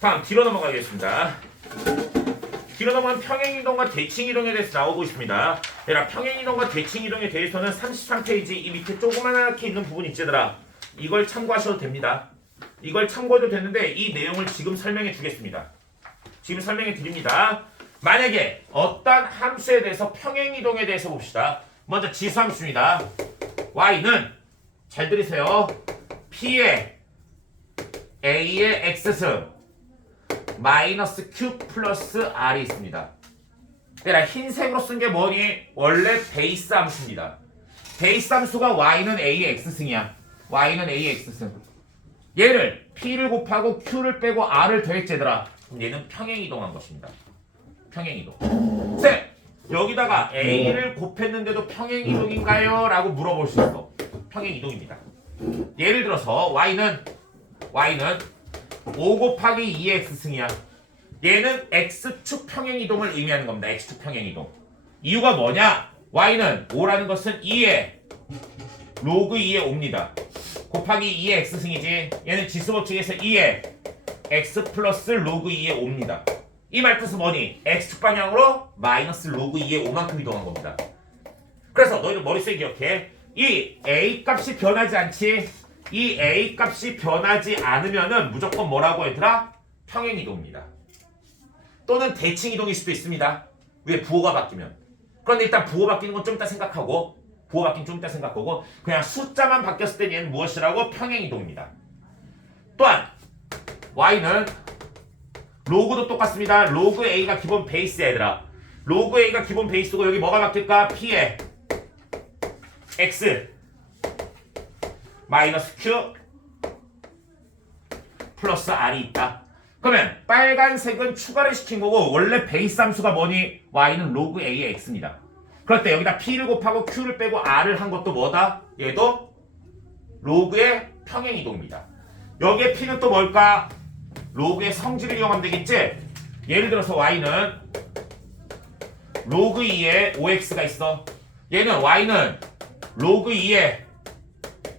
다음 뒤로 넘어가겠습니다. 뒤로 넘어가면 평행이동과 대칭이동에 대해서 나오고 있습니다. 얘들아, 평행이동과 대칭이동에 대해서는 33페이지 이 밑에 조그맣게 있는 부분 있지더라. 이걸 참고하셔도 됩니다. 이걸 참고해도 되는데 이 내용을 지금 설명해 주겠습니다. 지금 설명해 드립니다. 만약에 어떤 함수에 대해서 평행이동에 대해서 봅시다. 먼저 지수함수입니다. y는 잘 들으세요. p의 a의 x승 마이너스 q 플러스 r이 있습니다. 얘들아, 흰색으로 쓴 게 뭐니? 원래 베이스 함수입니다. 베이스 함수가 y는 a의 x승이야. y는 a의 x승. 얘를 p를 곱하고 q를 빼고 r을 더했지 얘들아. 그럼 얘는 평행이동한 것입니다. 평행이동. 쌤! 여기다가 a를 곱했는데도 평행이동인가요? 라고 물어볼 수 있어. 평행이동입니다. 예를 들어서 y는 5 곱하기 2의 x승이야. 얘는 x축 평행이동을 의미하는 겁니다. x축 평행이동. 이유가 뭐냐? y는 5라는 것은 2의 로그 2의 5입니다. 곱하기 2의 x승이지. 얘는 지수법칙에서 2의 x 플러스 로그 2의 5입니다. 이 말 뜻은 뭐니? x축 방향으로 마이너스 로그 2의 5만큼 이동한 겁니다. 그래서 너희들 머릿속에 기억해. 이 a 값이 변하지 않지? 이 a 값이 변하지 않으면은 무조건 뭐라고 얘들아? 평행이동입니다. 또는 대칭이동일 수도 있습니다. 왜? 부호가 바뀌면. 그런데 일단 부호 바뀌는 건 좀 이따 생각하고, 그냥 숫자만 바뀌었을 때 얘는 무엇이라고? 평행이동입니다. 또한 y는 로그도 똑같습니다. 로그 a가 기본 베이스야 얘들아. 로그 a가 기본 베이스고 여기 뭐가 바뀔까? p의 x 마이너스 q 플러스 r이 있다. 그러면 빨간색은 추가를 시킨 거고 원래 베이스 함수가 뭐니? y는 로그 a의 x입니다. 그럴 때 여기다 p를 곱하고 q를 빼고 r을 한 것도 뭐다? 얘도 로그의 평행이동입니다. 여기에 p는 또 뭘까? 로그의 성질을 이용하면 되겠지? 예를 들어서 y는 로그 2에 5x가 있어. 얘는 y는 로그 2에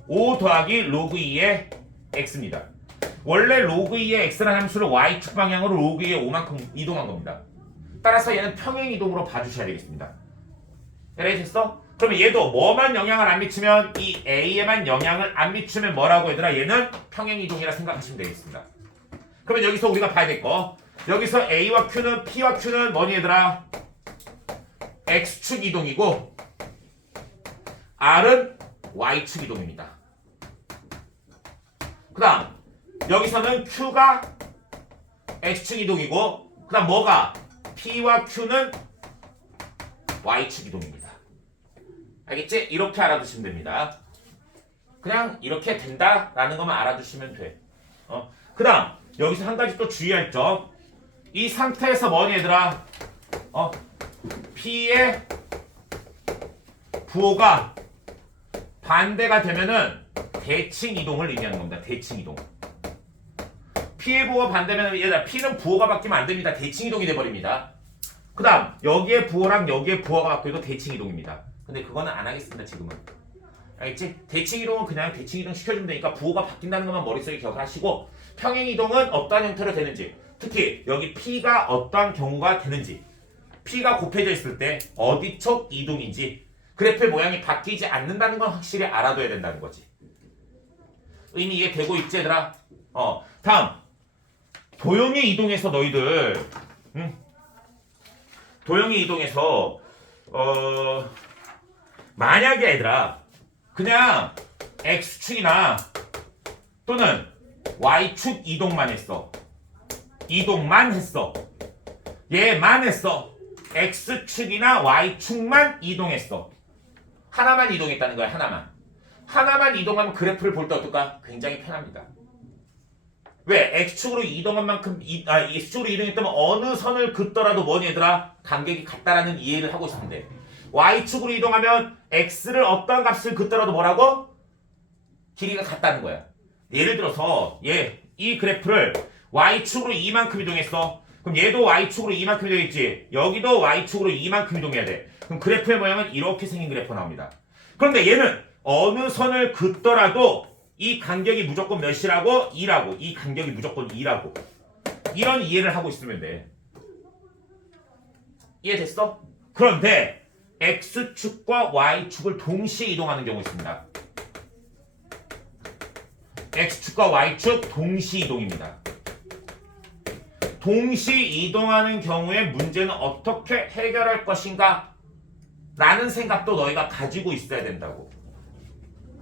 5 더하기 로그 2의 x입니다. 원래 로그 2의 x라는 함수를 y축 방향으로 로그 2의 5만큼 이동한 겁니다. 따라서 얘는 평행이동으로 봐주셔야 되겠습니다. 이해됐어? 그러면 얘도 뭐만 영향을 안 미치면 이 a에만 영향을 안 미치면 뭐라고 얘들아? 얘는 평행이동이라 생각하시면 되겠습니다. 그러면 여기서 우리가 봐야 될 거, 여기서 a와 q는 p와 q는 뭐니 얘들아? x축 이동이고 r은 y축 이동입니다. 그 다음 여기서는 q가 x축 이동이고 그 다음 뭐가? p와 q는 y축 이동입니다. 알겠지? 이렇게 알아두시면 됩니다. 그냥 이렇게 된다라는 것만 알아두시면 돼. 그 다음 여기서 한 가지 또 주의할 점, 이 상태에서 뭐니 얘들아? p의 부호가 반대가 되면은 대칭 이동을 의미하는 겁니다. 대칭 이동. p의 부호가 반대면 얘들아, p는 부호가 바뀌면 안 됩니다. 대칭 이동이 돼 버립니다. 그 다음 여기에 부호랑 여기에 부호가 바뀌어도 대칭 이동입니다. 근데 그거는 안 하겠습니다. 지금은. 알겠지? 대칭 이동은 그냥 대칭 이동 시켜주면 되니까 부호가 바뀐다는 것만 머릿속에 기억하시고, 평행 이동은 어떠한 형태로 되는지, 특히 여기 p가 어떠한 경우가 되는지, p가 곱해져 있을 때 어디 쪽 이동인지, 그래프의 모양이 바뀌지 않는다는 건 확실히 알아둬야 된다는 거지. 의미 이해되고 있지 얘들아? 다음 도형의 이동에서 너희들 도형의 이동에서 만약에 얘들아 그냥 x축이나 또는 y축 이동만 했어. 이동만 했어. 얘만 했어. x축이나 y축만 이동했어. 하나만 이동했다는 거야. 하나만 이동하면 그래프를 볼 때 어떨까? 굉장히 편합니다. 왜? x축으로 이동한 만큼 x축으로 이동했다면 어느 선을 긋더라도 뭐니 얘들아? 간격이 같다라는 이해를 하고 있으면 돼. y축으로 이동하면 x를 어떤 값을 긋더라도 뭐라고? 길이가 같다는 거야. 예를 들어서 이 그래프를 y축으로 이만큼 이동했어. 그럼 얘도 y축으로 이만큼 이동했지. 여기도 y축으로 이만큼 이동해야 돼. 그럼 그래프의 모양은 이렇게 생긴 그래프가 나옵니다. 그런데 얘는 어느 선을 긋더라도 이 간격이 무조건 몇이라고? 2라고. 이 간격이 무조건 2라고. 이런 이해를 하고 있으면 돼. 이해됐어? 그런데 X축과 Y축을 동시에 이동하는 경우 있습니다. X축과 Y축 동시 이동입니다. 동시 이동하는 경우에 문제는 어떻게 해결할 것인가? 라는 생각도 너희가 가지고 있어야 된다고.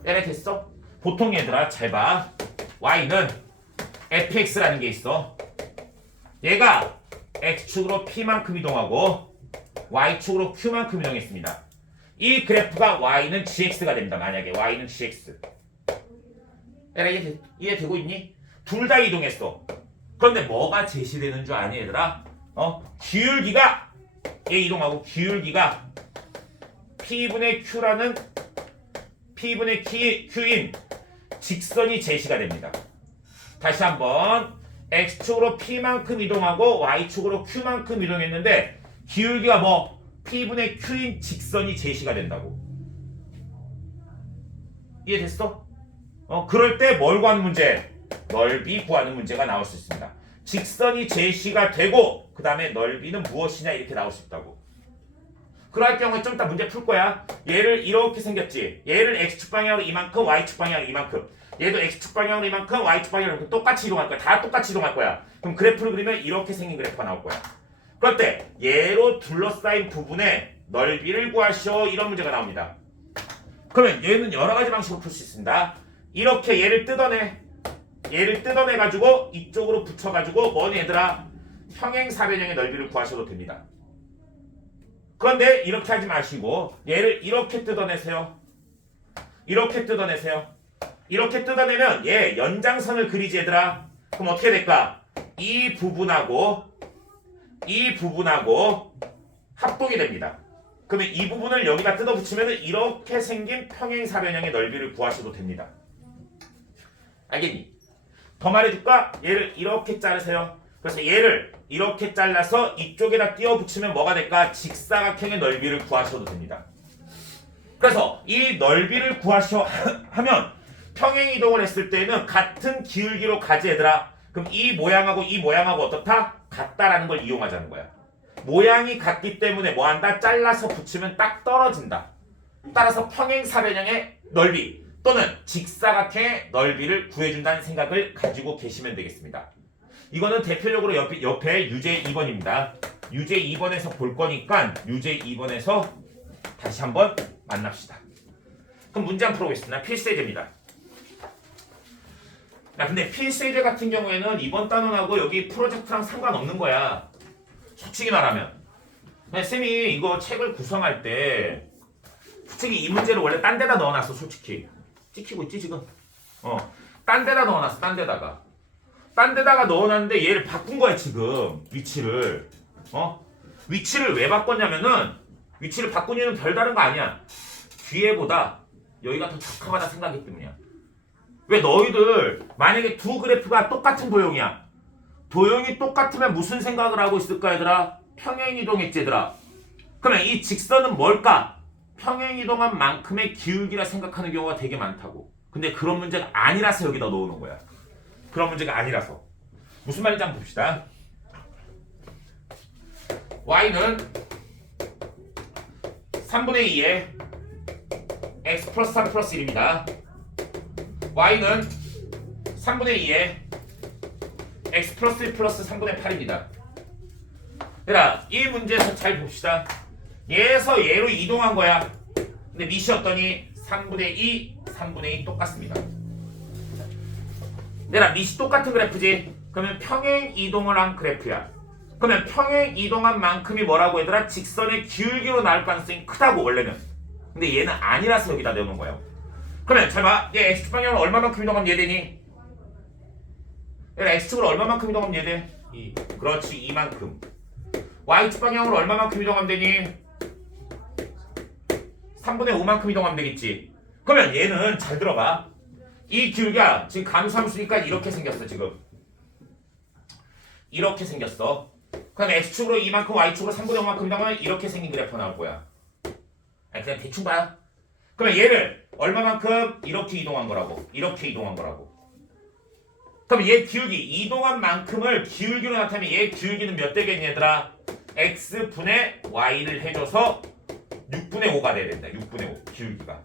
이해됐어? 보통 얘들아 잘 봐. Y는 fx라는 게 있어. 얘가 x축으로 p만큼 이동하고 y축으로 q만큼 이동했습니다. 이 그래프가 y는 gx가 됩니다. 만약에 y는 gx. 이해되고 있니? 둘 다 이동했어. 그런데 뭐가 제시되는 줄 아니 얘들아? 기울기가 얘 이동하고 기울기가 p분의 q라는 p분의 q인 직선이 제시가 됩니다. 다시 한번 x축으로 p만큼 이동하고 y축으로 q만큼 이동했는데 기울기가 뭐 p분의 q인 직선이 제시가 된다고. 이해됐어? 그럴 때 뭘 구하는 문제? 넓이 구하는 문제가 나올 수 있습니다. 직선이 제시가 되고 그 다음에 넓이는 무엇이냐 이렇게 나올 수 있다고. 그럴 경우에 좀 이따 문제 풀 거야. 얘를 이렇게 생겼지. 얘를 x축 방향으로 이만큼, y축 방향으로 이만큼. 얘도 x축 방향으로 이만큼, y축 방향으로 이만큼 똑같이 이동할 거야. 다 똑같이 이동할 거야. 그럼 그래프를 그리면 이렇게 생긴 그래프가 나올 거야. 그럴 때 얘로 둘러싸인 부분의 넓이를 구하시오. 이런 문제가 나옵니다. 그러면 얘는 여러 가지 방식으로 풀 수 있습니다. 이렇게 얘를 뜯어내가지고 이쪽으로 붙여가지고 뭐니 얘들아? 평행사변형의 넓이를 구하셔도 됩니다. 그런데 이렇게 하지 마시고 얘를 이렇게 뜯어내세요. 이렇게 뜯어내세요. 이렇게 뜯어내면 얘 연장선을 그리지 얘들아. 그럼 어떻게 될까? 이 부분하고 합동이 됩니다. 그러면 이 부분을 여기다 뜯어 붙이면 이렇게 생긴 평행사변형의 넓이를 구하셔도 됩니다. 알겠니? 더 말해줄까? 얘를 이렇게 자르세요. 그래서 얘를 이렇게 잘라서 이쪽에다 띄워 붙이면 뭐가 될까? 직사각형의 넓이를 구하셔도 됩니다. 그래서 이 넓이를 구하셔 하면 평행 이동을 했을 때는 같은 기울기로 가지 얘들아. 그럼 이 모양하고 어떻다? 같다라는 걸 이용하자는 거야. 모양이 같기 때문에 뭐한다? 잘라서 붙이면 딱 떨어진다. 따라서 평행사변형의 넓이 또는 직사각형의 넓이를 구해준다는 생각을 가지고 계시면 되겠습니다. 이거는 대표적으로 옆에 유제 2번입니다. 유제 2번에서 볼 거니까 유제 2번에서 다시 한번 만납시다. 그럼 문제 한번 풀어보겠습니다. 필수예제입니다. 근데 필수예제 같은 경우에는 이번 단원하고 여기 프로젝트랑 상관없는 거야. 솔직히 말하면. 쌤이 이거 책을 구성할 때 솔직히 이 문제를 원래 딴 데다 넣어놨어. 솔직히 찍히고 있지 지금? 딴 데다 넣어놨어. 딴 데다가 넣어놨는데 얘를 바꾼 거야 지금. 위치를 위치를 왜 바꿨냐면은 위치를 바꾼 이유는 별다른 거 아니야. 뒤에보다 여기가 더 적합하다 생각하기 때문이야. 왜 너희들 만약에 두 그래프가 똑같은 도형이야. 도형이 똑같으면 무슨 생각을 하고 있을까 얘들아? 평행이동했지 얘들아. 그러면 이 직선은 뭘까? 평행이동한 만큼의 기울기라 생각하는 경우가 되게 많다고. 근데 그런 문제가 아니라서 여기다 넣어놓은 거야. 그런 문제가 아니라서. 무슨 말인지 한번 봅시다. y는 3분의 2에 x 플러스 3 플러스 1입니다. y는 3분의 2에 x 플러스 1 플러스 3분의 8입니다. 얘들아, 이 문제에서 잘 봅시다. 얘에서 얘로 이동한 거야. 근데 밑이었더니 3분의 2, 3분의 2 똑같습니다. 얘들아, 밑이 똑같은 그래프지? 그러면 평행 이동을 한 그래프야. 그러면 평행 이동한 만큼이 뭐라고 얘들아? 직선의 기울기로 나올 가능성이 크다고 원래는. 근데 얘는 아니라서 여기다 내놓은 거예요. 그러면 잘 봐. 얘 x축 방향으로 얼마만큼 이동하면 얘 되니? 얘 x축으로 얼마만큼 이동하면 얘 돼? 2. 그렇지, 이만큼. y축 방향으로 얼마만큼 이동하면 되니? 3분의 5만큼 이동하면 되겠지. 그러면 얘는 잘 들어봐. 이 기울기가 지금 감수함수니까 이렇게 생겼어 지금. 이렇게 생겼어. 그럼 x축으로 이만큼 y축으로 3분의 5만큼 이동하면 이렇게 생긴 그래프가 나올 거야. 아니 그냥 대충 봐. 그러면 얘를 얼마만큼 이렇게 이동한 거라고. 이렇게 이동한 거라고. 그럼 얘 기울기 이동한 만큼을 기울기로 나타내면 얘 기울기는 몇 되겠니 얘들아? x분의 y를 해줘서 6분의 5가 돼야 된다. 6분의 5 기울기가.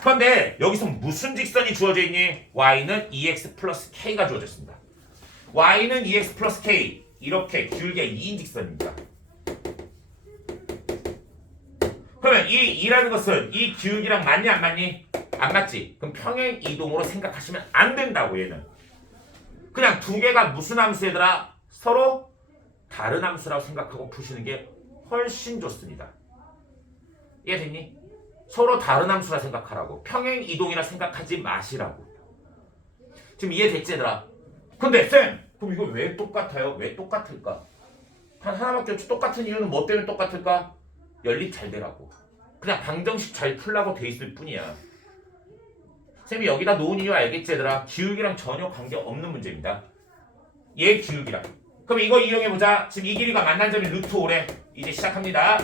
그런데 여기서 무슨 직선이 주어져 있니? y는 2x 플러스 k가 주어졌습니다. y는 2x 플러스 k 이렇게 기울기가 2인 직선입니다. 그러면 이 2라는 것은 이 기울기랑 맞니 안 맞니? 안 맞지? 그럼 평행 이동으로 생각하시면 안 된다고 얘는. 그냥 두 개가 무슨 함수애들아? 서로 다른 함수라고 생각하고 푸시는 게 훨씬 좋습니다. 이해됐니? 서로 다른 함수라 생각하라고. 평행 이동이라 생각하지 마시라고. 지금 이해됐지 얘들아? 근데 쌤! 그럼 이거 왜 똑같아요? 왜 똑같을까? 하나밖에 없지. 똑같은 이유는 뭐 때문에 똑같을까? 연립 잘 되라고. 그냥 방정식 잘 풀라고 돼 있을 뿐이야. 쌤이 여기다 놓은 이유 알겠지 얘들아? 기울기랑 전혀 관계없는 문제입니다. 얘 기울기랑. 그럼 이거 이용해보자. 지금 이 길이가 만난 점이 루트 5래. 이제 시작합니다.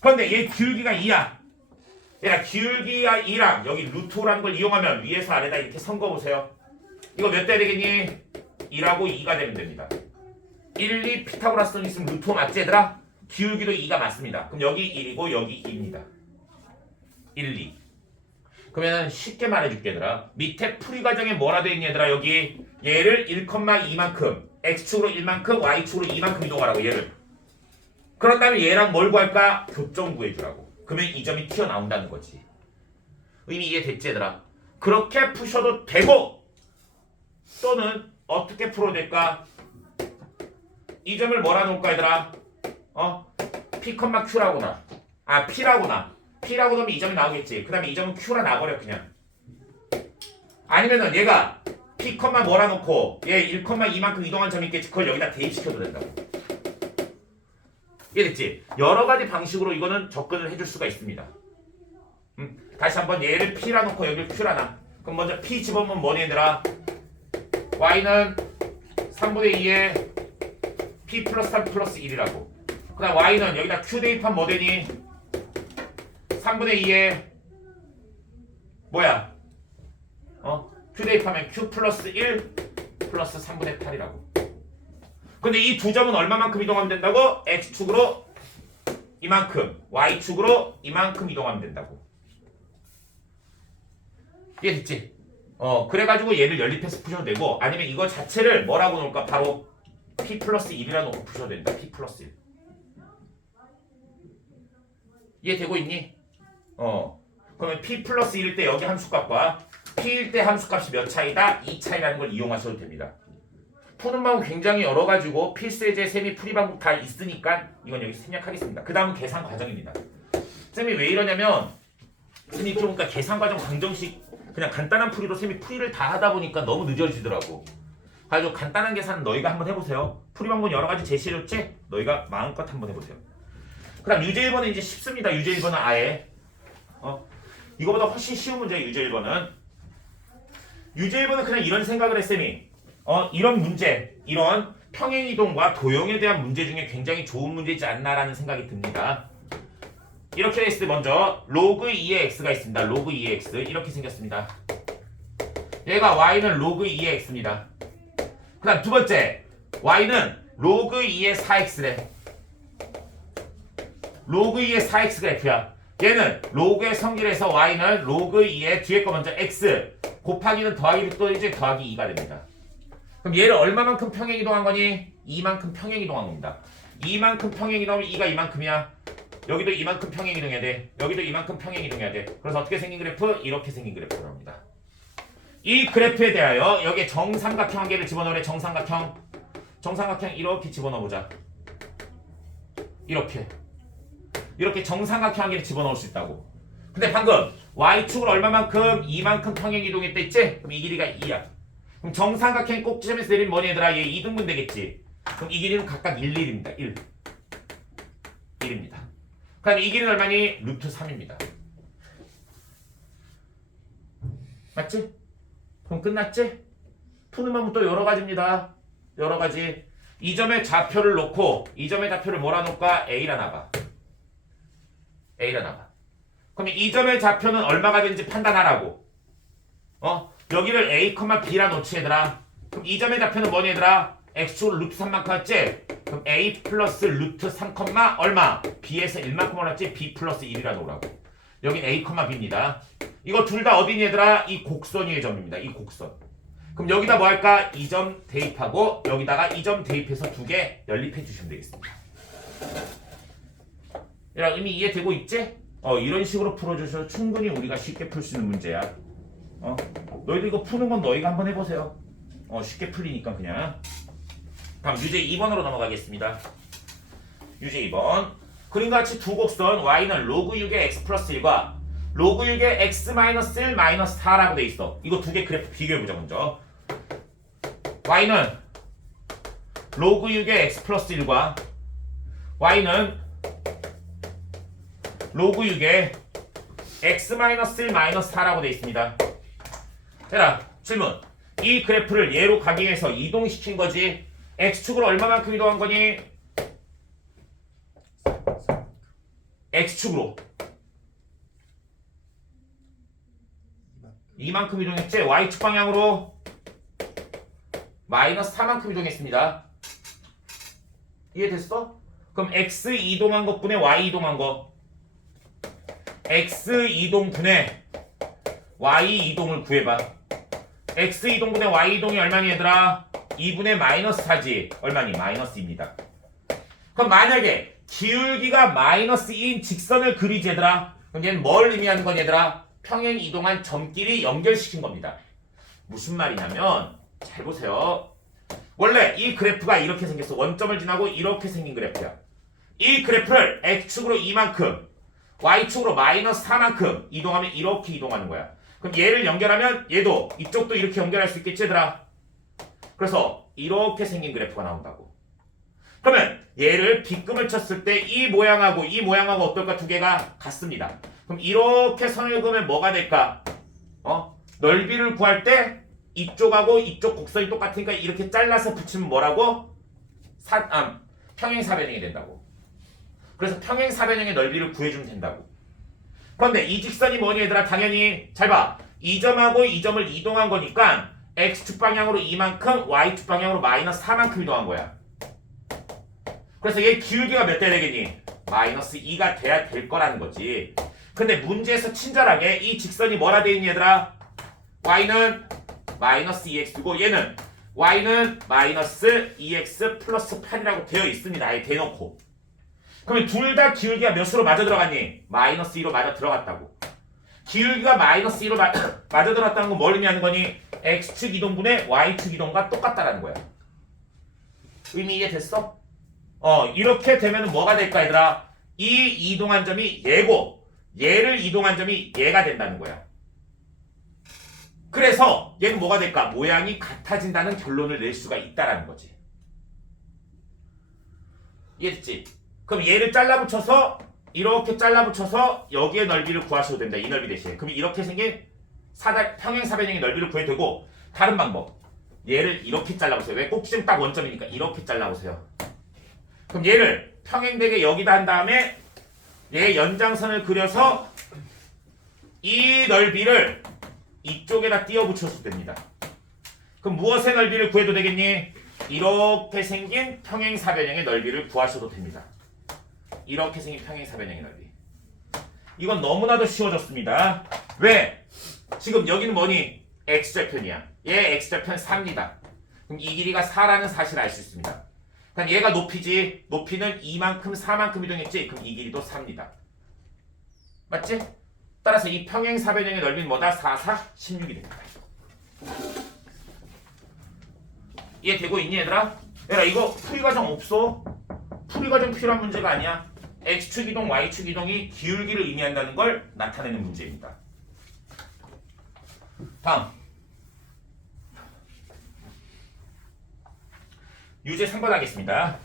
그런데 얘 기울기가 2야. 얘가 기울기가 2랑 여기 루트 5라는 걸 이용하면 위에서 아래다 이렇게 선거보세요. 이거 몇 대 되겠니? 1하고 2가 되면 됩니다. 1, 2 피타고라스는 있으면 루트 5 맞지 얘들아? 기울기도 2가 맞습니다. 그럼 여기 1이고 여기 2입니다. 1, 2. 그러면 쉽게 말해줄게 얘들아. 밑에 풀이 과정에 뭐라 돼 있니 얘들아? 여기 얘를 1,2만큼 x축으로 1만큼 y축으로 2만큼 이동하라고 얘를. 그런 다음에 얘랑 뭘 구할까? 교점 구해주라고. 그러면 이 점이 튀어나온다는 거지. 의미 이해됐지 얘들아? 그렇게 푸셔도 되고 또는 어떻게 풀어도 될까? 이 점을 뭐라 놓을까 얘들아? P, Q라고나. 아 P라고나. P라고 넣으면 이 점이 나오겠지. 그 다음에 이 점은 Q라 놔버려 그냥. 아니면은 얘가 P, 뭐라 놓고 얘 1,2만큼 이동한 점이 있겠지. 그걸 여기다 대입시켜도 된다고. 이해됐지? 여러 가지 방식으로 이거는 접근을 해줄 수가 있습니다. 다시 한번 얘를 P라 놓고 여기를 Q라 놔. 그럼 먼저 P 집어보면 뭐니 얘들아? Y는 3분의 2에 P 플러스 3 플러스 1이라고. 그 다음 Y는 여기다 Q 대입하면 뭐 되니? 3분의 2에 뭐야? Q 대입하면 Q 플러스 1 플러스 3분의 8이라고. 근데 이 두 점은 얼마만큼 이동하면 된다고? X축으로 이만큼, Y축으로 이만큼 이동하면 된다고. 이해됐지? 그래가지고 얘를 연립해서 푸셔도 되고 아니면 이거 자체를 뭐라고 놓을까? 바로 P 플러스 1이라 놓고 푸셔도 된다. P 플러스 1. 이해되고 있니? 그러면 P 플러스 1일 때 여기 함수값과 P일 때 함수값이 몇 차이다? 2 차이라는 걸 이용하셔도 됩니다. 푸는 방법 굉장히 여러 가지고 필수예제, 세미, 풀이 방법 다 있으니까 이건 여기 생략하겠습니다. 그 다음은 계산 과정입니다. 쌤이 왜 이러냐면 쌤이 그러니까 계산 과정 방정식 그냥 간단한 풀이로 쌤이 풀이를 다 하다 보니까 너무 늦어지더라고. 아주 간단한 계산은 너희가 한번 해보세요. 풀이 방법 여러 가지 제시해줬지? 너희가 마음껏 한번 해보세요. 그 다음 유제 1번은 이제 쉽습니다. 유제 1번은 아예 이거보다 훨씬 쉬운 문제예요. 유제 1번은 유제 1번은 그냥 이런 생각을 해 쌤이 이런 문제, 이런 평행이동과 도형에 대한 문제 중에 굉장히 좋은 문제이지 않나라는 생각이 듭니다. 이렇게 했을 때 먼저 로그 2의 x가 있습니다. 로그 2의 x 이렇게 생겼습니다. 얘가 y는 로그 2의 x입니다. 그 다음 두 번째 y는 로그 2의 4x래. 로그 2의 4x 그래프야. 얘는 로그의 성질에서 y는 로그 2의 뒤에 거 먼저 x 곱하기는 더하기 또 이제 더하기 2가 됩니다. 그럼 얘를 얼마만큼 평행 이동한 거니? 2만큼 평행 이동한 겁니다. 2만큼 평행 이동하면 2가 이만큼이야. 여기도 이만큼 평행 이동해야 돼. 여기도 이만큼 평행 이동해야 돼. 그래서 어떻게 생긴 그래프? 이렇게 생긴 그래프로 합니다. 이 그래프에 대하여 여기에 정삼각형 한 개를 집어넣으래. 정삼각형 이렇게 집어넣어보자. 이렇게 정삼각형 한 개를 집어넣을 수 있다고. 근데 방금 y축으로 얼마만큼? 2만큼 평행 이동했다 했지? 그럼 이 길이가 2야. 그럼 정삼각형 꼭지점에서 내리면 뭐니 얘들아? 얘 2등분 되겠지? 그럼 이 길이는 각각 1, 1입니다. 1입니다. 그 다음에 이 길이는 얼마니? 루트 3입니다. 맞지? 그럼 끝났지? 푸는 방법 또 여러 가지입니다. 여러 가지. 이 점에 좌표를 놓고 이 점에 좌표를 뭐라 놓을까? A라 놔봐. 그럼 이 점의 좌표는 얼마가 되는지 판단하라고. 여기를 A, B라 놓지 얘들아. 그럼 이 점의 좌표는 뭐니 얘들아? x축으로 루트 3만큼 왔지? 그럼 a 플러스 루트 3, 얼마? b에서 1만큼 올랐지? b 플러스 1이라 놓으라고. 여긴 a, b입니다. 이거 둘 다 어디니 얘들아? 이 곡선 위의 점입니다. 이 곡선. 그럼 여기다 뭐 할까? 이 점 대입하고 여기다가 이 점 대입해서 두 개 연립해 주시면 되겠습니다. 얘들아 의미 이해되고 있지? 이런 식으로 풀어주셔서 충분히 우리가 쉽게 풀 수 있는 문제야. 너희들 이거 푸는 건 너희가 한번 해보세요. 쉽게 풀리니까 그냥. 다음 유제 2번으로 넘어가겠습니다. 유제 2번. 그림과 같이 두 곡선 y는 로그 6의 x 플러스 1과 로그 6의 x 마이너스 1 마이너스 4라고 돼 있어. 이거 두 개 그래프 비교해보자 먼저. y는 로그 6의 x 플러스 1과 y는 로그 6의 x 마이너스 1 마이너스 4라고 돼 있습니다. 해라 질문. 이 그래프를 얘로 가기 위해서 이동시킨 거지. x축으로 얼마만큼 이동한 거니? x축으로 이만큼 이동했지? y축 방향으로 마이너스 4만큼 이동했습니다. 이해됐어? 그럼 x 이동한 것분의 y 이동한 거, x 이동분의 y 이동을 구해봐. x 이동분의 y 이동이 얼마니 얘들아? 2분의 마이너스 4지. 얼마니? 마이너스 2입니다. 그럼 만약에 기울기가 마이너스 2인 직선을 그리지 얘들아. 그럼 얘는 뭘 의미하는 건 얘들아? 평행 이동한 점끼리 연결시킨 겁니다. 무슨 말이냐면 잘 보세요. 원래 이 그래프가 이렇게 생겼어. 원점을 지나고 이렇게 생긴 그래프야. 이 그래프를 x축으로 이만큼 y축으로 마이너스 4만큼 이동하면 이렇게 이동하는 거야. 그럼 얘를 연결하면 얘도 이쪽도 이렇게 연결할 수 있겠지 얘들아. 그래서 이렇게 생긴 그래프가 나온다고. 그러면 얘를 빗금을 쳤을 때 이 모양하고 이 모양하고 어떨까? 두 개가 같습니다. 그럼 이렇게 선을 그으면 뭐가 될까? 넓이를 구할 때 이쪽하고 이쪽 곡선이 똑같으니까 이렇게 잘라서 붙이면 뭐라고? 평행사변형이 된다고. 그래서 평행사변형의 넓이를 구해주면 된다고. 그런데 이 직선이 뭐니 얘들아? 당연히 잘 봐. 이 점하고 이 점을 이동한 거니까 x축 방향으로 이만큼 y축 방향으로 마이너스 4만큼 이동한 거야. 그래서 얘 기울기가 몇 대 되겠니? 마이너스 2가 돼야 될 거라는 거지. 근데 문제에서 친절하게 이 직선이 뭐라 돼 있니 얘들아? y는 마이너스 2x고 얘는 y는 마이너스 2x 플러스 8이라고 되어 있습니다. 아예 대놓고. 그러면 둘 다 기울기가 몇으로 맞아 들어갔니? 마이너스 2로 맞아 들어갔다고. 기울기가 마이너스 2로 맞아 들어갔다는 건 뭘 의미하는 거니? x축 이동분의 y축 이동과 똑같다라는 거야. 의미 이해됐어? 이렇게 되면 뭐가 될까 얘들아? 이 이동한 점이 얘고 얘를 이동한 점이 얘가 된다는 거야. 그래서 얘는 뭐가 될까? 모양이 같아진다는 결론을 낼 수가 있다라는 거지. 이해됐지? 그럼 얘를 잘라붙여서 이렇게 잘라붙여서 여기의 넓이를 구하셔도 된다. 이 넓이 대신에. 그럼 이렇게 생긴 평행사변형의 넓이를 구해도 되고, 다른 방법. 얘를 이렇게 잘라보세요. 왜? 꼭지점 딱 원점이니까 이렇게 잘라보세요. 그럼 얘를 평행되게 여기다 한 다음에 얘 연장선을 그려서 이 넓이를 이쪽에다 띄워 붙여도 됩니다. 그럼 무엇의 넓이를 구해도 되겠니? 이렇게 생긴 평행사변형의 넓이를 구하셔도 됩니다. 이렇게 생긴 평행사변형의 넓이. 이건 너무나도 쉬워졌습니다. 왜? 지금 여기는 뭐니? x좌편이야. 얘 x좌편 4입니다. 그럼 이 길이가 4라는 사실을 알 수 있습니다. 그럼 얘가 높이지. 높이는 2만큼 4만큼 이동했지. 그럼 이 길이도 4입니다. 맞지? 따라서 이 평행사변형의 넓이는 뭐다? 4, 4, 16이 됩니다. 이해되고 있니 얘들아? 얘들아 이거 풀이과정 없어. 풀이과정 필요한 문제가 아니야. x축 이동, y축 이동이 기울기를 의미한다는 걸 나타내는 문제입니다. 다음 유제 3번 하겠습니다.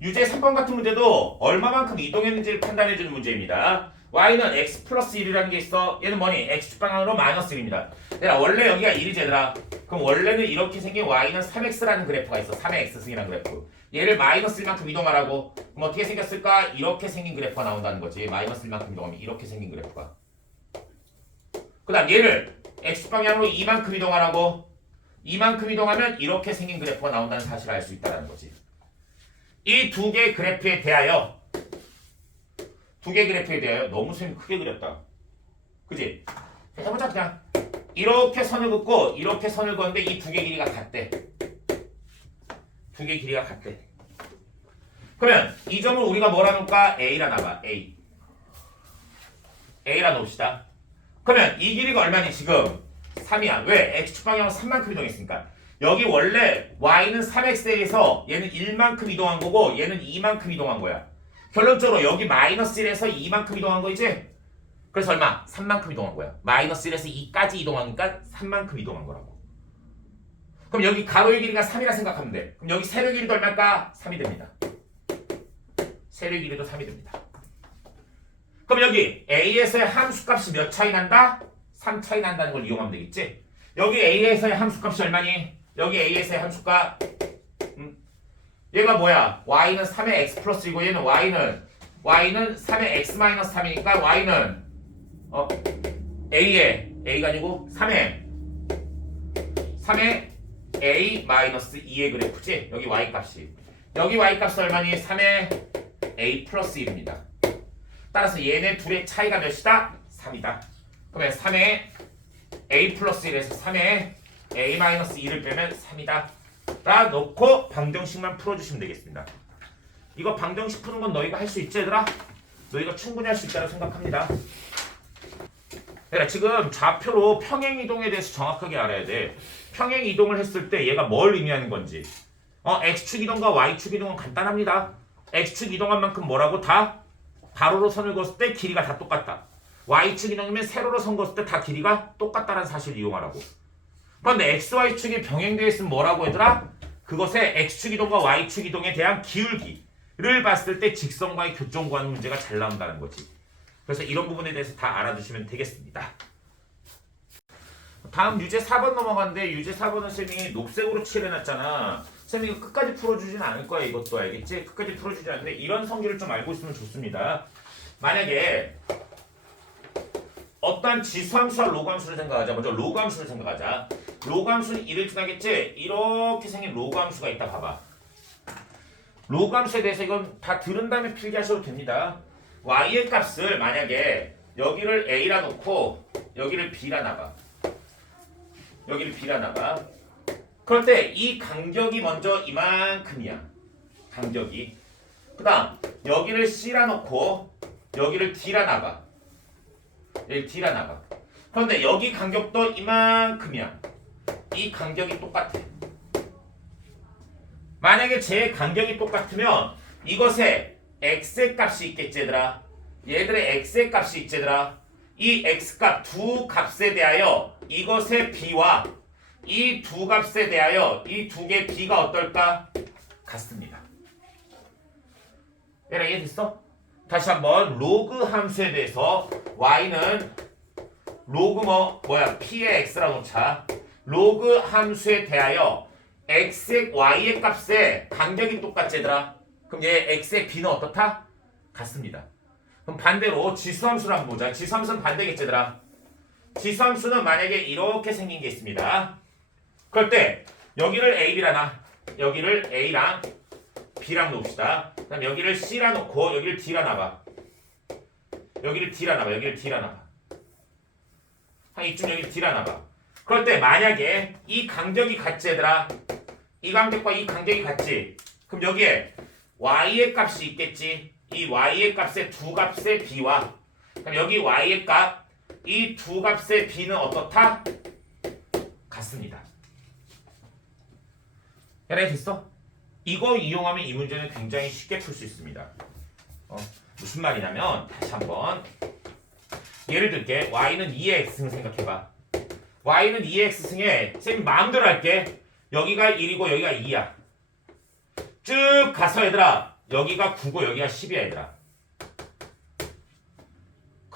유제 3번 같은 문제도 얼마만큼 이동했는지를 판단해주는 문제입니다. y는 x 플러스 1이라는 게 있어. 얘는 뭐니? x축 방향으로 마이너스 1입니다. 얘들아 원래 여기가 1이지 얘들아. 그럼 원래는 이렇게 생긴 y는 3x라는 그래프가 있어. 3의 x승이라는 그래프. 얘를 마이너스 1만큼 이동하라고. 그럼 어떻게 생겼을까? 이렇게 생긴 그래프가 나온다는 거지. 마이너스 1만큼 이동하면 이렇게 생긴 그래프가. 그 다음 얘를 x 방향으로 2만큼 이동하라고. 2만큼 이동하면 이렇게 생긴 그래프가 나온다는 사실을 알 수 있다는 거지. 이 두 개의 그래프에 대하여 너무 선 크게 그렸다. 그지? 해보자 그냥. 이렇게 선을 긋고 이렇게 선을 그었는데 이 두 개 길이가 같대. 두 개 길이가 같대. 그러면 이 점을 우리가 뭐라 놓을까? A라 놔봐. A라 놓읍시다. 그러면 이 길이가 얼마니 지금? 3이야. 왜? x축 방향으로 3만큼 이동했으니까. 여기 원래 y는 3x에서 얘는 1만큼 이동한 거고 얘는 2만큼 이동한 거야. 결론적으로 여기 마이너스 1에서 2만큼 이동한 거이지? 그래서 얼마? 3만큼 이동한 거야. 마이너스 1에서 2까지 이동하니까 3만큼 이동한 거라고. 그럼 여기 가로의 길이가 3이라 생각하면 돼. 그럼 여기 세로의 길이도 얼마일까? 3이 됩니다. 세로의 길이도 3이 됩니다. 그럼 여기 A에서의 함수값이 몇 차이 난다? 3 차이 난다는 걸 이용하면 되겠지? 여기 A에서의 함수값이 얼마니? 여기 A에서의 함수값 얘가 뭐야? Y는 3의 X 플러스이고 얘는 Y는 3의 X 마이너스 3이니까 Y는 A가 아니고 3의 A 마이너스 2의 그래프지? 여기 Y 값이. 여기 Y 값은 얼마니? 3의 A 플러스 1입니다. 따라서 얘네 둘의 차이가 몇이다? 3이다. 그러면 3의 A 플러스 1에서 3의 A 마이너스 2를 빼면 3이다. 라 놓고 방정식만 풀어주시면 되겠습니다. 이거 방정식 푸는 건 너희가 할 수 있지 얘들아? 너희가 충분히 할 수 있다고 생각합니다. 얘들아 지금 좌표로 평행이동에 대해서 정확하게 알아야 돼. 평행이동을 했을 때 얘가 뭘 의미하는 건지. X축 이동과 Y축 이동은 간단합니다. X축 이동한 만큼 뭐라고? 다 가로로 선을 그었을 때 길이가 다 똑같다. Y축 이동이면 세로로 선 그었을 때 다 길이가 똑같다는 사실을 이용하라고. 그런데 XY축이 병행되어 있으면 뭐라고 얘들아? 그것의 X축 이동과 Y축 이동에 대한 기울기를 봤을 때 직선과의 교점 구하는 문제가 잘 나온다는 거지. 그래서 이런 부분에 대해서 다 알아두시면 되겠습니다. 다음 유제 4번 넘어가는데 유제 4번은 쌤이 녹색으로 칠해놨잖아. 쌤이 이거 끝까지 풀어주진 않을 거야. 이것도 알겠지? 끝까지 풀어주지 않는데 이런 성질을 좀 알고 있으면 좋습니다. 만약에 어떠한 지수함수와 로그함수를 생각하자. 먼저 로그함수를 생각하자. 로그함수는 1을 지나겠지? 이렇게 생긴 로그함수가 있다 봐봐. 로그함수에 대해서 이건 다 들은 다음에 필기하셔도 됩니다. y의 값을 만약에 여기를 a라 놓고 여기를 b라 놔봐. 여기를 b라 놔봐. 그럴 때 이 간격이 먼저 이만큼이야. 간격이. 그 다음 여기를 c라 놓고 여기를 d라 놔봐. 여기 d라 놔봐. 그런데 여기 간격도 이만큼이야. 이 간격이 똑같아. 만약에 제 간격이 똑같으면 이것에 x의 값이 있겠지 얘들아. 얘들의 x의 값이 있지 얘들아. 이 x값 두 값에 대하여 이것의 b와 이 두 값에 대하여 이 두 개의 b가 어떨까? 같습니다. 얘들아 이해됐어? 다시 한번 로그 함수에 대해서 y는 로그 p의 x라 놓자. 로그 함수에 대하여 x의 y의 값에 간격이 똑같지 얘들아. 그럼 얘 x의 b는 어떻다? 같습니다. 그럼 반대로 지수함수를 한번 보자. 지수함수는 반대겠지 얘들아. 지수함수는 만약에 이렇게 생긴 게 있습니다. 그럴 때 여기를 a, b라 놔. 여기를 a랑 b랑 놓읍시다. 그다음 여기를 c라 놓고 여기를 d라 놔봐. 여기를 d라 놔봐. 여기를 d라 놔봐. 한 이쯤 여기를 d라 놔봐. 그럴 때 만약에 이 간격이 같지 얘들아. 이 간격과 이 간격이 같지. 그럼 여기에 y의 값이 있겠지. 이 y의 값의 두 값의 b와 그럼 여기 y의 값 이 두 값의 b는 어떻다? 같습니다. 얘네 됐어? 이거 이용하면 이 문제는 굉장히 쉽게 풀 수 있습니다. 무슨 말이냐면 다시 한번 예를 들게 y는 2의 x승 생각해봐. y는 2의 x승에 쌤이 마음대로 할게. 여기가 1이고 여기가 2야. 쭉 가서 얘들아 여기가 9고 여기가 10이야 얘들아.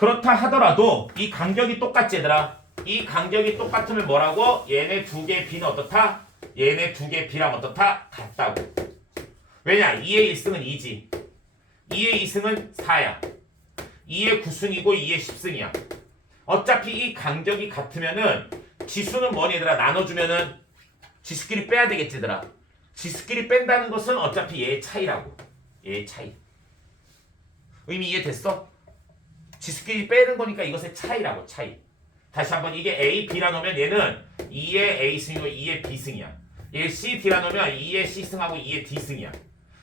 그렇다 하더라도 이 간격이 똑같지 얘들아. 이 간격이 똑같으면 뭐라고? 얘네 두 개 B는 어떻다? 얘네 두 개 B랑 어떻다? 같다고. 왜냐? 2의 1승은 2지. 2의 2승은 4야. 2의 9승이고 2의 10승이야. 어차피 이 간격이 같으면은 지수는 뭐니 얘들아? 나눠주면은 지수끼리 빼야 되겠지 얘들아. 지수끼리 뺀다는 것은 어차피 얘의 차이라고. 얘의 차이. 의미 이해됐어? 지수끼리 빼는 거니까 이것의 차이라고. 차이. 다시 한번 이게 A, B라 놓으면 얘는 2의 A승이고 2의 B승이야. 얘 C, D라 놓으면 2의 C승하고 2의 D승이야.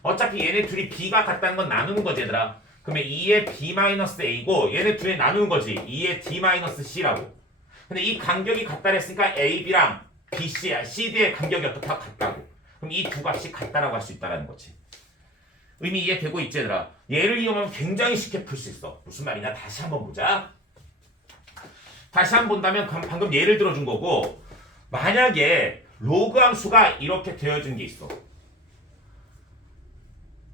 어차피 얘네 둘이 B가 같다는 건 나누는 거지 얘들아. 그러면 2의 B-A고 얘네 둘이 나누는 거지. 2의 D-C라고. 근데 이 간격이 같다 했으니까 A, B랑 B, C야. C, D의 간격이 어떻다? 같다고. 그럼 이 두 값이 같다라고 할 수 있다는 거지. 의미 이해되고 있지 얘들아. 얘를 이용하면 굉장히 쉽게 풀 수 있어. 무슨 말이냐? 다시 한번 보자. 다시 한번 본다면 방금 예를 들어준 거고, 만약에 로그 함수가 이렇게 되어준 게 있어.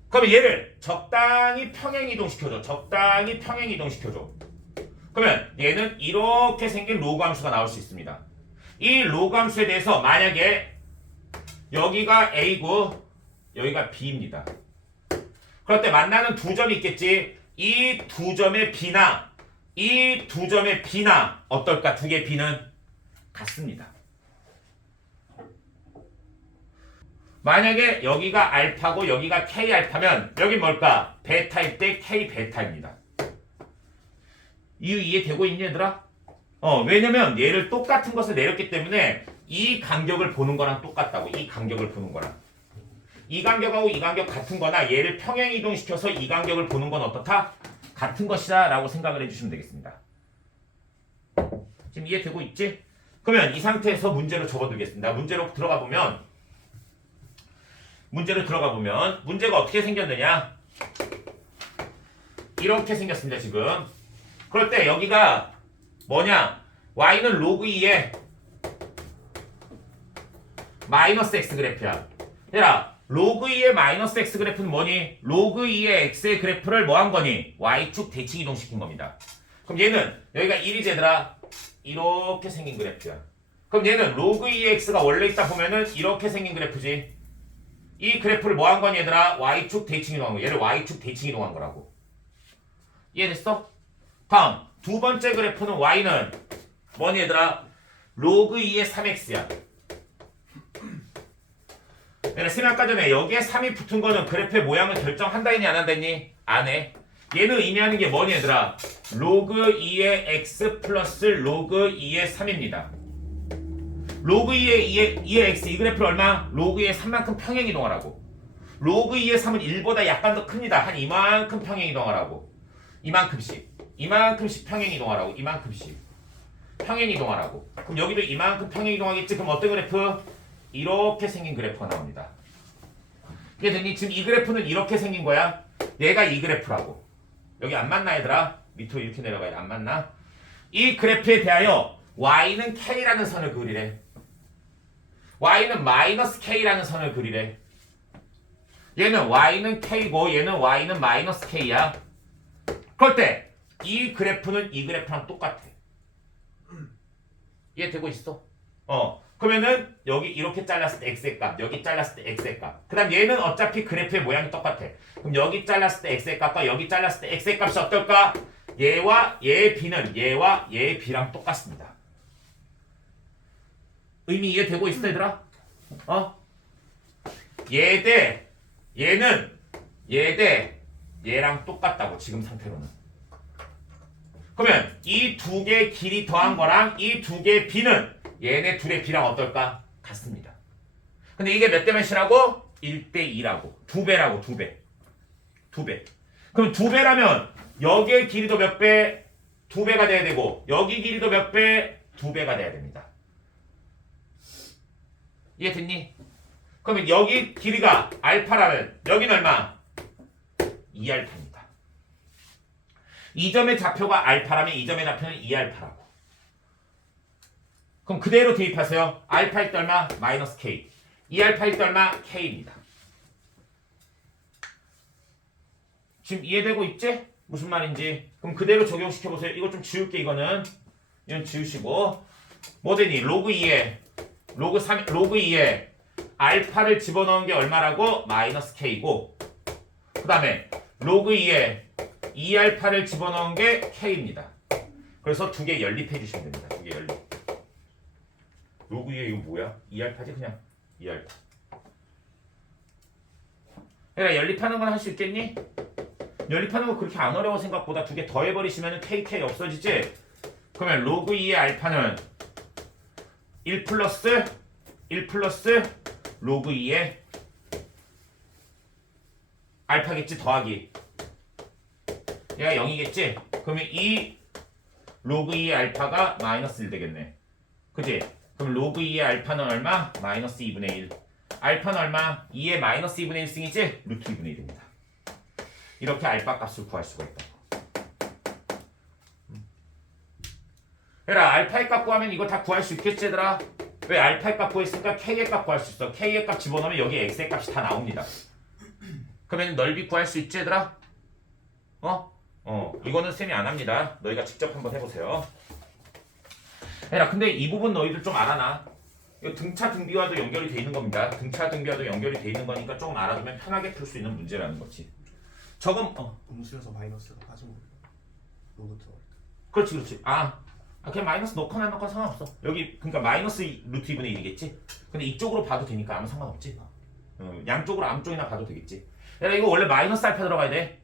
그러면 얘를 적당히 평행 이동시켜줘. 적당히 평행 이동시켜줘. 그러면 얘는 이렇게 생긴 로그 함수가 나올 수 있습니다. 이 로그 함수에 대해서 만약에 여기가 A고 여기가 B입니다. 그럴 때 만나는 두 점이 있겠지. 이 두 점의 B나 이 두 점의 B나 어떨까? 두 개의 B는 같습니다. 만약에 여기가 알파고 여기가 K 알파면 여기 뭘까? 베타일 때 K 베타입니다. 이유 이해되고 있니 얘들아? 왜냐면 얘를 똑같은 것을 내렸기 때문에 이 간격을 보는 거랑 똑같다고. 이 간격을 보는 거랑. 이 간격하고 이 간격 같은 거나 얘를 평행 이동시켜서 이 간격을 보는 건 어떻다? 같은 것이다 라고 생각을 해주시면 되겠습니다. 지금 이해되고 있지? 그러면 이 상태에서 문제로 접어들겠습니다. 문제로 들어가 보면 문제가 어떻게 생겼느냐? 이렇게 생겼습니다. 지금. 그럴 때 여기가 뭐냐? y는 로그 2의 마이너스 x 그래프야. 얘들아, 로그 2의 마이너스 x 그래프는 뭐니? 로그 2의 x의 그래프를 뭐 한 거니? y축 대칭 이동시킨 겁니다. 그럼 얘는 여기가 1이지 얘들아. 이렇게 생긴 그래프야. 그럼 얘는 로그 2의 x가 원래 있다 보면은 이렇게 생긴 그래프지. 이 그래프를 뭐 한 거니 얘들아? y축 대칭 이동한 거. 얘를 y축 대칭 이동한 거라고. 이해됐어? 다음 두 번째 그래프는 y는 뭐니 얘들아? 로그 2의 3x야. 내가 아까 전에 여기에 3이 붙은 거는 그래프의 모양을 결정한다 했니 안 한다 했니? 안 해. 얘는 의미하는 게 뭐니 얘들아? 로그 2의 x 플러스 로그 2의 3입니다. 로그 2의 x 이 그래프를 얼마? 로그 2의 3만큼 평행 이동하라고. 로그 2의 3은 1보다 약간 더 큽니다. 한 이만큼 평행 이동하라고. 이만큼씩 평행 이동하라고. 이만큼씩 평행 이동하라고. 그럼 여기도 이만큼 평행 이동하겠지. 그럼 어떤 그래프? 이렇게 생긴 그래프가 나옵니다. 이해되니? 지금 이 그래프는 이렇게 생긴 거야. 얘가 이 그래프라고. 여기 안 맞나 얘들아? 밑으로 이렇게 내려가야 돼. 안 맞나? 이 그래프에 대하여 y는 k라는 선을 그리래. y는 마이너스 k라는 선을 그리래. 얘는 y는 k고 얘는 y는 마이너스 k야. 그럴 때 이 그래프는 이 그래프랑 똑같아. 이해되고 있어? 그러면은 여기 이렇게 잘랐을 때 x의 값, 여기 잘랐을 때 x의 값. 그 다음 얘는 어차피 그래프의 모양이 똑같아. 그럼 여기 잘랐을 때 x의 값과 여기 잘랐을 때 x의 값이 어떨까? 얘와 얘의 b는 얘와 얘의 b랑 똑같습니다. 의미 이해되고 있어 얘들아? 얘 대 얘는 얘 대 얘랑 똑같다고 지금 상태로는. 그러면 이 두 개의 길이 더한 거랑 이 두 개의 b는 얘네 둘의 b랑 어떨까? 같습니다. 근데 이게 몇 대 몇이라고? 1대 2라고. 2배라고. 2배. 2배. 그럼 2배라면 여기의 길이도 몇 배? 2배가 돼야 되고 여기 길이도 몇 배? 2배가 돼야 됩니다. 이해됐니? 그러면 여기 길이가 알파라면 여기는 얼마? 2알파입니다. 이 점의 좌표가 알파라면 이 점의 좌표는 2알파라고. 그럼 그대로 대입하세요. 알파일 때 얼마? 마이너스 k. 2알파일 때 얼마? k입니다. 지금 이해되고 있지? 무슨 말인지. 그럼 그대로 적용시켜보세요. 이거 좀 지울게 이거는. 이건 지우시고. 뭐 되니? 로그 2에 로그 2에 알파를 집어넣은 게 얼마라고? 마이너스 k고 그 다음에 로그 2에 2알파를 집어넣은 게 k입니다. 그래서 두 개 연립해 주시면 됩니다. 두 개 연립. 로그 2에 이거 뭐야? 2알파지 그냥 2알파. 그러니까 연립하는 건 할 수 있겠니? 연립하는 거 그렇게 안 어려워. 생각보다 두 개 더해버리시면 kk 없어지지? 그러면 로그 2의 알파는 1 플러스 로그 2의 알파겠지. 더하기 얘가 0이겠지. 그러면 이 로그 2의 알파가 마이너스 1 되겠네. 그지? 그럼 로그 2의 알파는 얼마? 마이너스 2분의 1. 알파는 얼마? 2의 마이너스 2분의 1승이지? 루트 2분의 1입니다. 이렇게 알파 값을 구할 수가 있다. 얘들아 알파의 값 구하면 이거 다 구할 수 있겠지 얘들아? 왜 알파의 값 구했으니까 k의 값 구할 수 있어. k의 값 집어넣으면 여기 x의 값이 다 나옵니다. 그러면 넓이 구할 수 있지 얘들아? 이거는 쌤이 안 합니다. 너희가 직접 한번 해보세요. 얘들아 근데 이 부분 너희들 좀 알아놔. 이거 등차 등비와도 연결이 돼 있는 겁니다. 등차 등비와도 연결이 돼 있는 거니까 조금 알아두면 편하게 풀 수 있는 문제라는 거지. 저건 음수에서 마이너스가 빠진 거예요. 로그 들어갈 때. 그렇지. 그냥 마이너스 넣거나 안 넣거나 상관없어. 여기 그러니까 마이너스 루트 2분의 1이겠지. 근데 이쪽으로 봐도 되니까 아무 상관없지. 양쪽으로 아무 쪽이나 봐도 되겠지. 얘들아 이거 원래 마이너스 알파 들어가야 돼.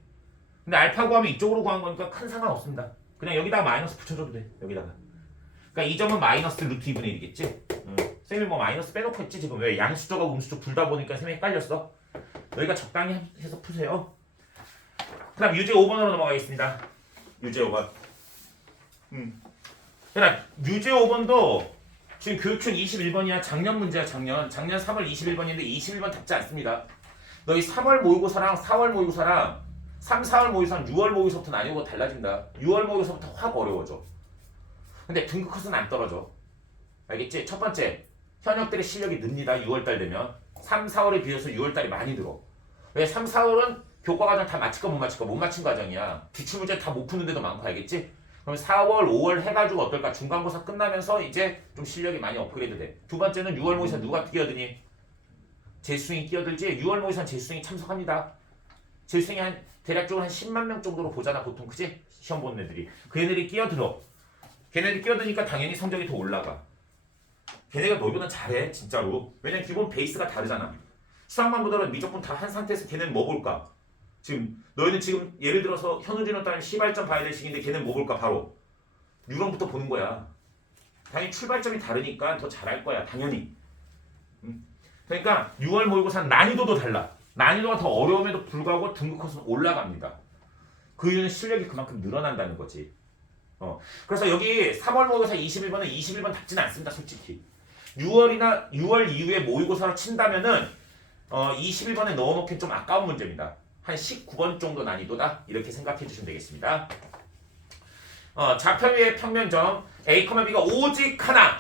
근데 알파 구하면 이쪽으로 구한 거니까 큰 상관없습니다. 그냥 여기다가 마이너스 붙여줘도 돼. 여기다가. 그러니까 이 점은 마이너스 루트 2분의 1이겠지. 쌤이 뭐 마이너스 빼놓고 했지 지금. 왜 양수쪽하고 음수쪽 둘 다 보니까 쌤이 헷갈렸어. 너희가 적당히 해서 푸세요. 그 다음 유제 5번으로 넘어가겠습니다. 유제 5번. 그러니까 유제 5번도 지금 교육충 21번이야. 작년 문제야. 작년 3월 21번인데 21번 답지 않습니다. 너희 3월 모의고사랑 4월 모의고사랑 3, 4월 모의고사랑 6월 모의고사부터 나뉘고 달라진다. 6월 모의고사부터 확 어려워져. 근데 등급 컷은 안 떨어져. 알겠지? 첫 번째 현역들의 실력이 늡니다. 6월달 되면 3, 4월에 비해서 6월달이 많이 들어. 왜 3, 4월은 교과 과정 다 맞힐까 못 맞힐까 못 맞힌 과정이야. 기출문제 다 못 푸는 데도 많고 알겠지? 그럼 4월, 5월 해가지고 어떨까? 중간고사 끝나면서 이제 좀 실력이 많이 업그레이드 돼. 두 번째는 6월 모의고사 누가 끼어드니? 재수생이 끼어들지? 6월 모의고사는 재수생이 참석합니다. 재수생이 대략적으로 한 10만 명 정도로 보잖아 보통. 그치? 시험 보는 애들이. 그 애들이 끼어들어. 걔네들이 끼어드니까 당연히 성적이 더 올라가. 걔네가 너희보다 잘해 진짜로. 왜냐면 기본 베이스가 다르잖아. 수학만 보더라도 미적분 다 한 상태에서 걔네는 뭐 볼까? 지금 너희는 지금 예를 들어서 현우진호 따는 시발점 봐야 될 시기인데 걔는 뭐 볼까? 바로 유형부터 보는 거야. 당연히 출발점이 다르니까 더 잘할 거야. 당연히. 그러니까 6월 모의고사는 난이도도 달라. 난이도가 더 어려움에도 불구하고 등급 컷은 올라갑니다. 그 이유는 실력이 그만큼 늘어난다는 거지. 그래서 여기 3월 모의고사 21번은 21번 답지는 않습니다. 솔직히 6월 이후에 모의고사로 친다면은 21번에 넣어놓기 좀 아까운 문제입니다. 한 19번 정도 난이도다 이렇게 생각해 주시면 되겠습니다. 좌표 위의 평면점 A, B가 오직 하나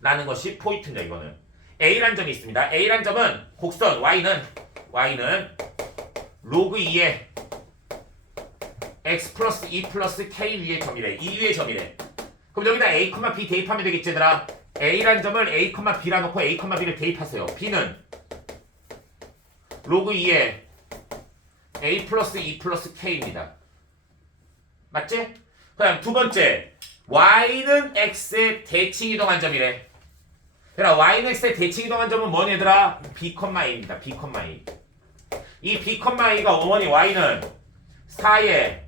라는 것이 포인트입니다. 이거는 A란 점이 있습니다. A란 점은 곡선 Y는 로그 2의 X 플러스 2 플러스 K 위의 점이래. 2 위의 점이래. 그럼 여기다 A, B 대입하면 되겠지 얘들아. A란 점을 A, B라 놓고 A, B를 대입하세요. B는 로그 2의 A 플러스 2 플러스 K입니다. 맞지? 그 다음 두 번째 Y는 X의 대칭 이동한 점이래. 얘들아 Y는 X의 대칭 이동한 점은 뭐니 얘들아? B, A입니다. B, A. 이 B, A가 어머니 Y는 4의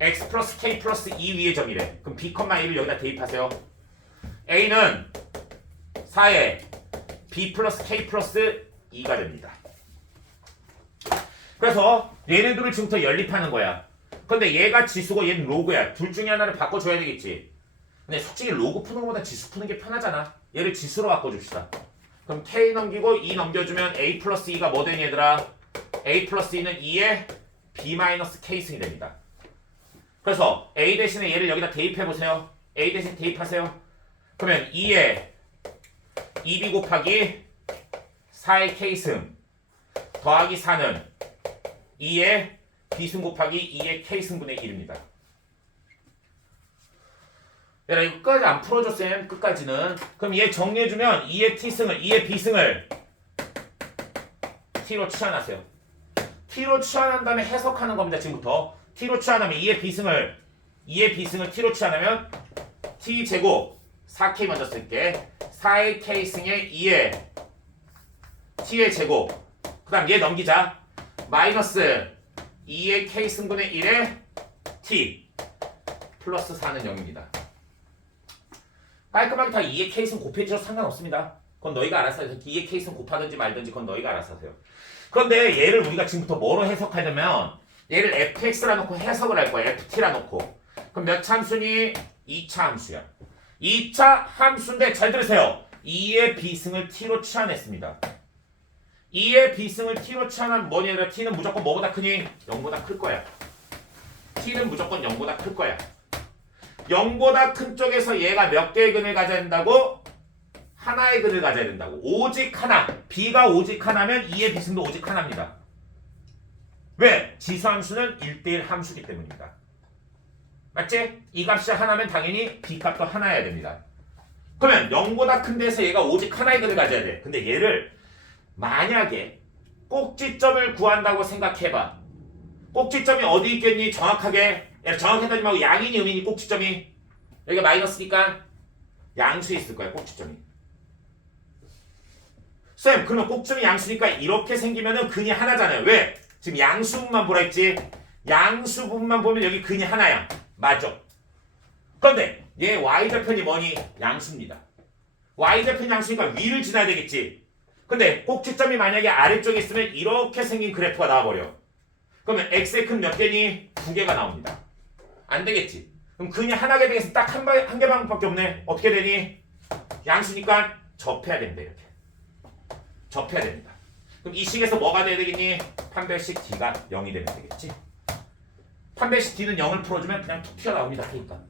X 플러스 K 플러스 2 위의 점이래. 그럼 B, A를 여기다 대입하세요. A는 4의 B 플러스 K 플러스 2가 됩니다. 그래서 얘네들을 지금부터 연립하는 거야. 근데 얘가 지수고 얘는 로그야. 둘 중에 하나를 바꿔줘야 되겠지. 근데 솔직히 로그 푸는 것보다 지수 푸는 게 편하잖아. 얘를 지수로 바꿔줍시다. 그럼 K 넘기고 2 넘겨주면 A 플러스 2가 뭐 되니 얘들아? A 플러스 2는 2의 B 마이너스 K승이 됩니다. 그래서 A 대신에 얘를 여기다 대입해보세요. A 대신 대입하세요. 그러면 2의 2B 곱하기 4의 K승 더하기 4는 2의 B승 곱하기 2의 K승분의 1입니다. 얘들아 이거 끝까지 안 풀어줘 쌤. 끝까지는. 그럼 얘 정리해주면 2의 T승을 2의 B승을 T로 치환하세요. T로 치환한 다음에 해석하는 겁니다. 지금부터 T로 치환하면 2의 B승을 T로 치환하면 T제곱 4K 먼저 쓸게. 4의 K승에 2의 T의 제곱. 그 다음 얘 넘기자. 마이너스 2의 K승분의 1의 T 플러스 4는 0입니다. 깔끔하게 다 2의 K승 곱해주셔도 상관없습니다. 그건 너희가 알아서 해서 2의 K승 곱하든지 말든지 그건 너희가 알아서 하세요. 그런데 얘를 우리가 지금부터 뭐로 해석하냐면 얘를 fx라 놓고 해석을 할 거야. ft라 놓고. 그럼 몇 차 함수니? 2차 함수야. 2차 함수인데 잘 들으세요. 2의 B승을 T로 치환했습니다. 2의 B승을 T로 치환하면 뭐니? 얘들아 T는 무조건 뭐보다 크니? 0보다 클 거야. T는 무조건 0보다 클 거야. 0보다 큰 쪽에서 얘가 몇 개의 근을 가져야 된다고? 하나의 근을 가져야 된다고. 오직 하나. B가 오직 하나면 2의 B승도 오직 하나입니다. 왜? 지수함수는 1대1 함수기 때문입니다. 맞지? 이 값이 하나면 당연히 B 값도 하나여야 됩니다. 그러면 0보다 큰 데서 얘가 오직 하나의 근을 가져야 돼. 근데 얘를 만약에 꼭지점을 구한다고 생각해봐. 꼭지점이 어디 있겠니? 정확하게 정확하게 따지지 말고 양이니 음이니 꼭지점이 여기가 마이너스니까 양수에 있을 거야. 꼭지점이. 쌤 그러면 꼭지점이 양수니까 이렇게 생기면은 근이 하나잖아요. 왜? 지금 양수분만 보라 했지. 양수분만 보면 여기 근이 하나야. 맞죠? 그런데 얘 y좌편이 뭐니? 양수입니다. y좌편 양수니까 위를 지나야 되겠지. 근데 꼭지점이 만약에 아래쪽에 있으면 이렇게 생긴 그래프가 나와버려. 그러면 x의 근 몇 개니? 2개가 나옵니다. 안 되겠지. 그럼 근이 하나가 되겠으면 딱 한 개 방법밖에 없네. 어떻게 되니? 양수니까 접해야 됩니다. 이렇게. 접해야 됩니다. 그럼 이 식에서 뭐가 돼야 되겠니? 판별식 d가 0이 되면 되겠지. 판별식 d는 0을 풀어주면 그냥 툭 튀어나옵니다. 그러니까.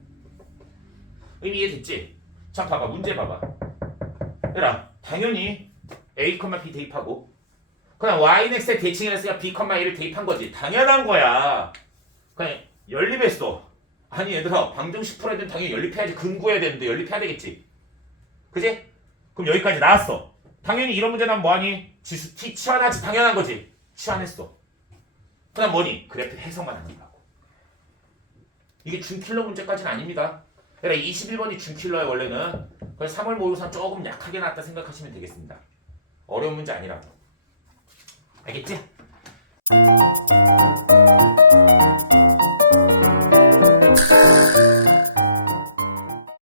의미 이해됐지? 자 봐봐. 문제 봐봐. 얘들아 당연히 a, b 대입하고 그냥 yx에 대칭을 했으니까 b, 1을 대입한 거지. 당연한 거야. 그냥 연립했어. 아니 얘들아 방정식 풀어야 되면 당연히 연립해야지. 근 구해야 되는데 연립해야 되겠지. 그지? 그럼 여기까지 나왔어. 당연히 이런 문제 나면 뭐하니? 지수 t 치환하지. 당연한 거지. 치환했어. 그 다음 뭐니? 그래프 해석만 하는 거라고. 이게 준킬러 문제까지는 아닙니다. 그러니까 21번이 준킬러야 원래는. 그래서 3월 모의고사 조금 약하게 나왔다 생각하시면 되겠습니다. 어려운 문제 아니라고. 알겠지?